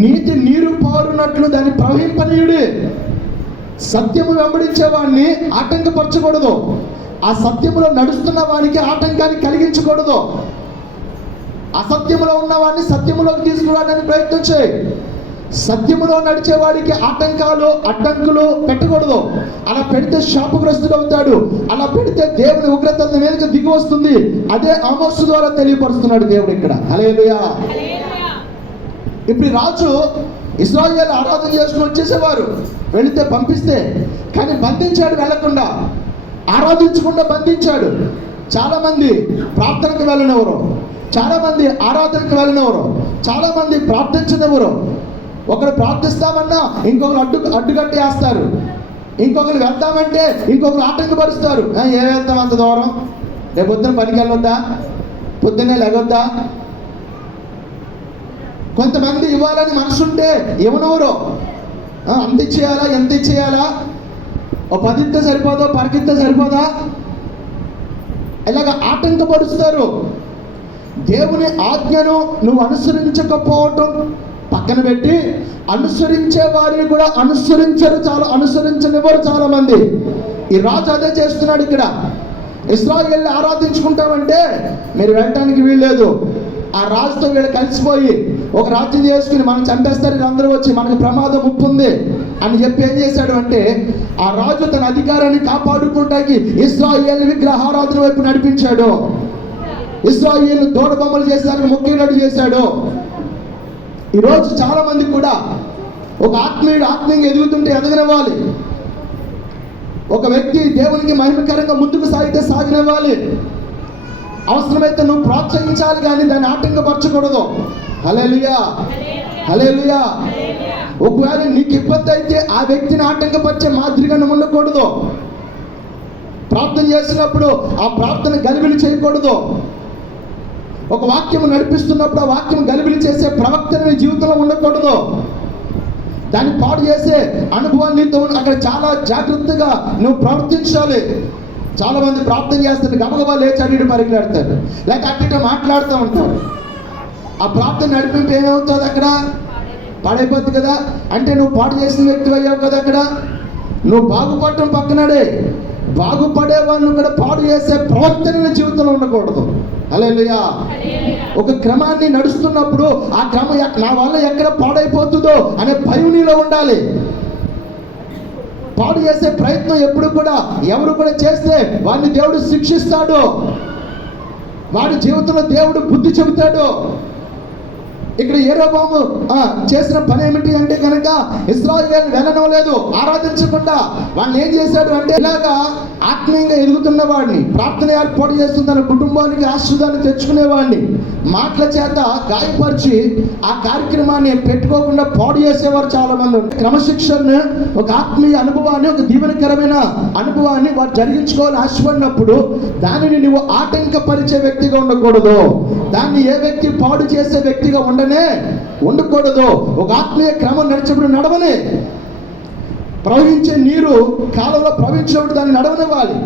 నీతి నీరు పారునట్లు దాన్ని ప్రవహింపనీయుడి. సత్యము వెంబడించేవాడిని ఆటంకపరచకూడదు. ఆ సత్యములో నడుస్తున్న వానికి ఆటంకాన్ని కలిగించకూడదు. అసత్యములో ఉన్నవాడిని సత్యములోకి తీసుకురావడానికి ప్రయత్నం చేయి. సత్యములో నడిచేవాడికి ఆటంకాలు అడ్డంకులు పెట్టకూడదు. అలా పెడితే శాపగ్రస్తుడు అవుతాడు. అలా పెడితే దేవుని ఉగ్రత మీదకి దిగి వస్తుంది. అదే ఆమోసు ద్వారా తెలియపరుస్తున్నాడు దేవుడు ఇక్కడ. హల్లెలూయా. ఇప్పుడు రాజు ఇశ్రాయేలు ఆరాధన చేసుకుని వచ్చేసేవారు, వెళితే పంపిస్తే, కానీ బంధించాడు, వెళ్లకుండా ఆరాధించకుండా బంధించాడు. చాలామంది ప్రార్థనకు వెళ్ళినవరు, చాలామంది ఆరాధనకు వెళ్ళినవరు, చాలామంది ప్రార్థించినవరు. ఒకరు ప్రార్థిస్తామన్నా ఇంకొకరు అడ్డుకట్టి వేస్తారు. ఇంకొకరు వెళ్తామంటే ఇంకొకరు ఆటంకపరుస్తారు. ఏం వెళ్తాం అంత దూరం, రేపు పొద్దున పనికి వెళ్ళొద్దా, పొద్దున్నే లేగొద్దా? కొంతమంది ఇవ్వాలని మనసుంటే ఇవ్వనవరు. అంత ఇచ్చేయాలా, ఎంత ఇచ్చేయాలా, ఓ 10 ఇస్తే సరిపోదా, 10 ఇస్తే సరిపోదా, ఇలాగ ఆటంకపరుస్తారు. దేవుని ఆజ్ఞను నువ్వు అనుసరించకపోవటం పక్కన పెట్టి అనుసరించే వారిని కూడా అనుసరించనివ్వరు చాలా మంది. ఈ రాజు అదే చేస్తున్నాడు ఇక్కడ. ఇశ్రాయేలుని ఆరాధించుకుంటామంటే మీరు వెళ్ళటానికి వీల్లేదు. ఆ రాజుతో వీళ్ళు కలిసిపోయి ఒక రాజ్యం చేసుకుని మనం చంపేస్తారు, అందరూ వచ్చి మనకు ప్రమాదం ముప్పు ఉంది అని చెప్పి ఏం చేశాడు అంటే, ఆ రాజు తన అధికారాన్ని కాపాడుకోవడానికి ఇశ్రాయేలు విగ్రహారాధన వైపు నడిపించాడు. ఇశ్రాయేలు దూడ బొమ్మలు చేసేదానికి మొక్కేటట్టు చేశాడు. ఈరోజు చాలా మంది కూడా ఒక ఆత్మీయంగా ఎదుగుతుంటే ఎదగనివ్వాలి. ఒక వ్యక్తి దేవునికి మహిమకరంగా ముందుకు సాగితే సాగనివ్వాలి. అవసరమైతే నువ్వు ప్రోత్సహించాలి, కానీ దాన్ని ఆటంకపరచకూడదు. హల్లెలూయా, హల్లెలూయా. ఒకవేళ నీకు ఇబ్బంది అయితే ఆ వ్యక్తిని ఆటంకపరిచే మాదిరిగా నువ్వు ఉండకూడదు. ప్రార్థన చేసినప్పుడు ఆ ప్రార్థన గలిబిలి చేయకూడదు. ఒక వాక్యము నడిపిస్తున్నప్పుడు ఆ వాక్యం గలిబిలి చేసే ప్రవక్తని జీవితంలో ఉండకూడదు. దాన్ని పాడు చేసే అనుభవాన్ని నీతో అక్కడ చాలా జాగ్రత్తగా నువ్వు ప్రవర్తించాలి. చాలా మంది ప్రార్థన చేస్తారు, గబగబా లేచి అడిగి పరిగెడతారు, లేక అట్ట మాట్లాడుతూ ఉంటారు. ఆ ప్రార్థన నడిపింపు ఏమవుతుంది, అక్కడ పాడైపోద్ది కదా. అంటే నువ్వు పాడు చేసిన వ్యక్తి అయ్యావు కదా. అక్కడ నువ్వు బాగుపడటం పక్కనడే, బాగుపడే వాళ్ళు కూడా పాడు చేసే ప్రవర్తన జీవితంలో ఉండకూడదు. హల్లెలూయా. ఒక క్రమాన్ని నడుస్తున్నప్పుడు ఆ క్రమం నా వల్ల ఎక్కడ పాడైపోతుందో అనే భయం నీలో ఉండాలి. పాడు చేసే ప్రయత్నం ఎప్పుడు కూడా ఎవరు కూడా చేస్తే వాడిని దేవుడు శిక్షిస్తాడు. వాడి జీవితంలో దేవుడు బుద్ధి చెబుతాడు. ఇక్కడ యెరోబోము చేసిన పని ఏమిటి అంటే కనుక ఇశ్రాయేలు వెళ్ళనవలేదు, ఆరాధించకుండా. వాడిని ఏం చేశాడు అంటే, ఇలాగా ఆత్మీయంగా ఎదుగుతున్న వాడిని, ప్రార్థన ఏర్పాటు చేస్తున్న తన కుటుంబానికి ఆశీర్వాదాన్ని తెచ్చుకునేవాడిని మాటల చేత గాయపరిచి ఆ కార్యక్రమాన్ని పెట్టుకోకుండా పాడు చేసేవారు చాలా మంది. క్రమశిక్షణ, ఒక ఆత్మీయ అనుభవాన్ని, ఒక దీవెనకరమైన అనుభవాన్ని వారు జరిగించుకోవాలని ఆశపడినప్పుడు దానిని నువ్వు ఆటంకపరిచే వ్యక్తిగా ఉండకూడదు. దాన్ని ఏ వ్యక్తి పాడు చేసే వ్యక్తిగా ఉండకూడదు. ఒక ఆత్మీయ క్రమం నడిచినప్పుడు నడవని, ప్రవహించే నీరు కాలంలో ప్రవహించినప్పుడు దాన్ని నడవనివ్వాలి.